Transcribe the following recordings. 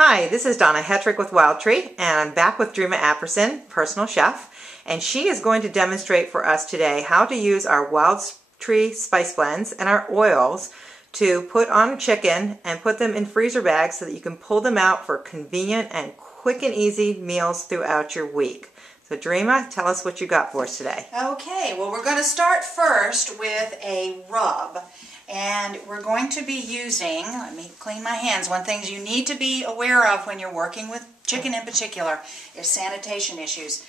Hi, this is Donna Hetrick with Wildtree, and I'm back with Drema personal chef, and she is going to demonstrate for us today how to use our Wildtree Spice Blends and our oils to put on chicken and put them in freezer bags so that you can pull them out for convenient and quick and easy meals throughout your week. So Drema, tell us what you got for us today. Okay, well we're going to start first with a rub. And we're going to be using, let me clean my hands, one thing you need to be aware of when you're working with chicken in particular is sanitation issues.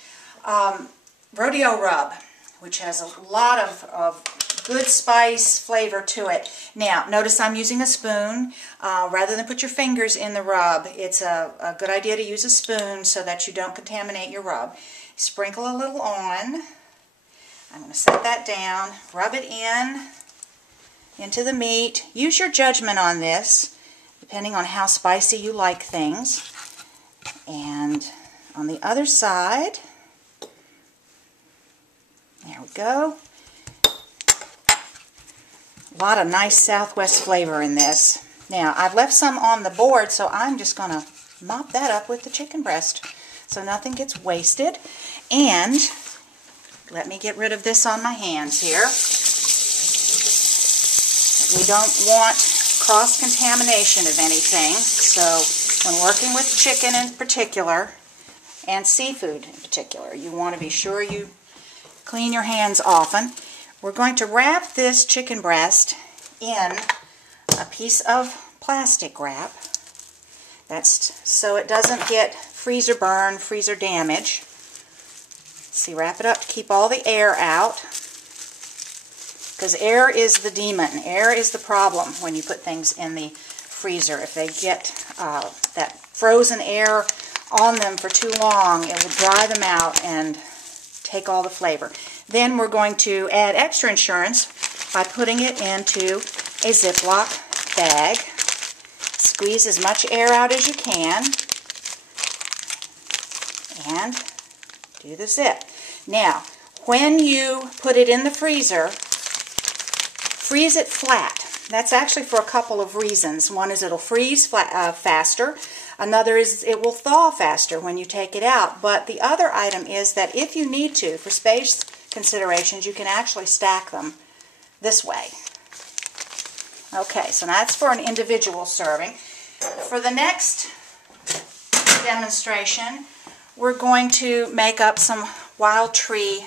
Rodeo rub, which has a lot of good spice flavor to it. Now, notice I'm using a spoon. Rather than put your fingers in the rub, it's a good idea to use a spoon so that you don't contaminate your rub. Sprinkle a little on. I'm going to set that down, rub it into the meat. Use your judgment on this, depending on how spicy you like things. And on the other side, there we go. A lot of nice Southwest flavor in this. Now, I've left some on the board, so I'm just going to mop that up with the chicken breast so nothing gets wasted. And let me get rid of this on my hands here. We don't want cross-contamination of anything, so when working with chicken in particular, and seafood in particular, you want to be sure you clean your hands often. We're going to wrap this chicken breast in a piece of plastic wrap. That's so it doesn't get freezer burn, freezer damage. See, wrap it up to keep all the air out. Because air is the demon. Air is the problem when you put things in the freezer. If they get that frozen air on them for too long, it will dry them out and take all the flavor. Then we're going to add extra insurance by putting it into a Ziploc bag. Squeeze as much air out as you can. And do the zip. Now, when you put it in the freezer, freeze it flat. That's actually for a couple of reasons. One is it'll freeze faster. Another is it will thaw faster when you take it out. But the other item is that if you need to, for space considerations, you can actually stack them this way. Okay, so that's for an individual serving. For the next demonstration, we're going to make up some Wildtree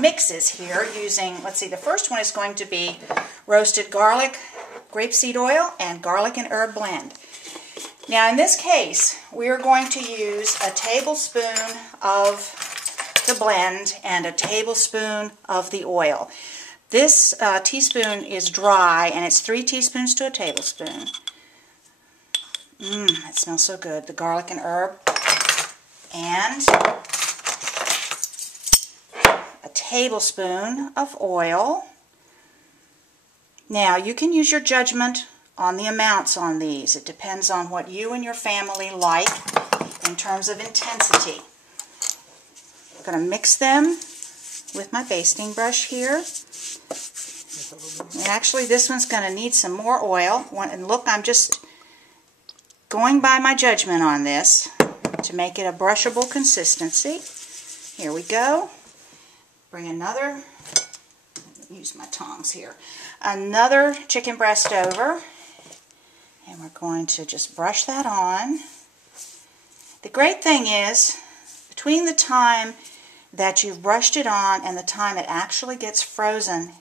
mixes here using, let's see, the first one is going to be roasted garlic, grapeseed oil, and garlic and herb blend. Now in this case, we are going to use a tablespoon of the blend and a tablespoon of the oil. This teaspoon is dry, and it's 3 teaspoons to a tablespoon. That smells so good, the garlic and herb. And a tablespoon of oil. Now, you can use your judgment on the amounts on these. It depends on what you and your family like in terms of intensity. I'm going to mix them with my basting brush here. And actually, this one's going to need some more oil. And look, I'm just going by my judgment on this to make it a brushable consistency. Here we go. Bring another, use my tongs here, another chicken breast over, and we're going to just brush that on. The great thing is, between the time that you've brushed it on and the time it actually gets frozen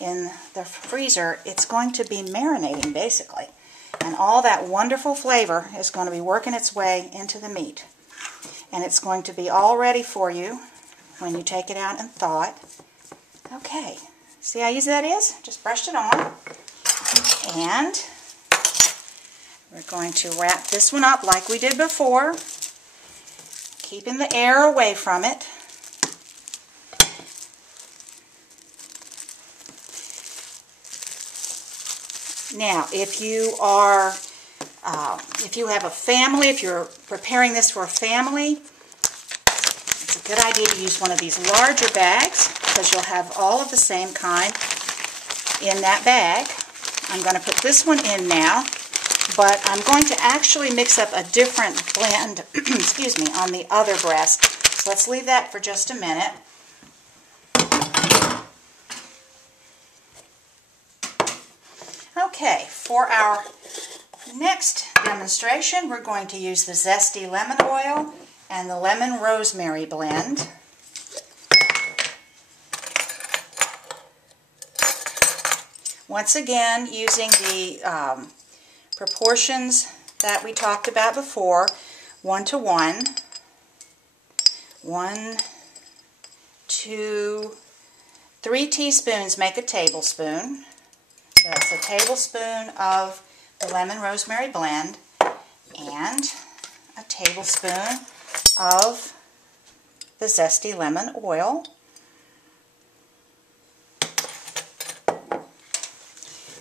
in the freezer, it's going to be marinating basically. And all that wonderful flavor is going to be working its way into the meat. And it's going to be all ready for you when you take it out and thaw it. Okay, see how easy that is? Just brushed it on. And we're going to wrap this one up like we did before, keeping the air away from it. Now, if you have a family, if you're preparing this for a family, it's a good idea to use one of these larger bags because you'll have all of the same kind in that bag. I'm going to put this one in now, but I'm going to actually mix up a different blend, excuse me, on the other breast. So let's leave that for just a minute. Okay, for our next demonstration, we're going to use the zesty lemon oil and the lemon rosemary blend. Once again, using the proportions that we talked about before, 1 to 1. 1, 2, 3 teaspoons make a tablespoon. So that's a tablespoon of the lemon rosemary blend and a tablespoon of the zesty lemon oil.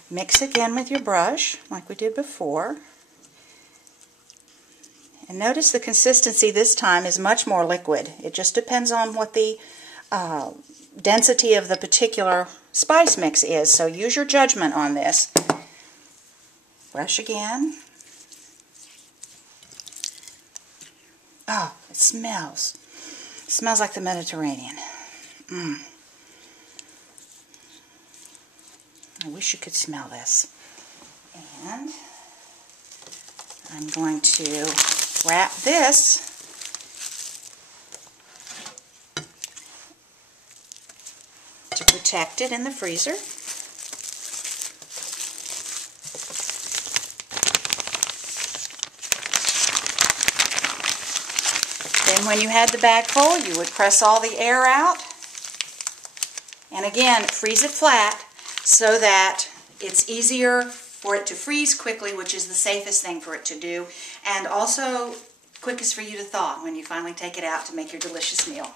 Mix again with your brush like we did before. And notice the consistency this time is much more liquid. It just depends on what the density of the particular spice mix is, so use your judgment on this. Brush again. Oh, it smells. It smells like the Mediterranean. I wish you could smell this. And I'm going to wrap this to protect it in the freezer. Then when you had the bag full, you would press all the air out. And again, freeze it flat so that it's easier for it to freeze quickly, which is the safest thing for it to do, and also quickest for you to thaw when you finally take it out to make your delicious meal.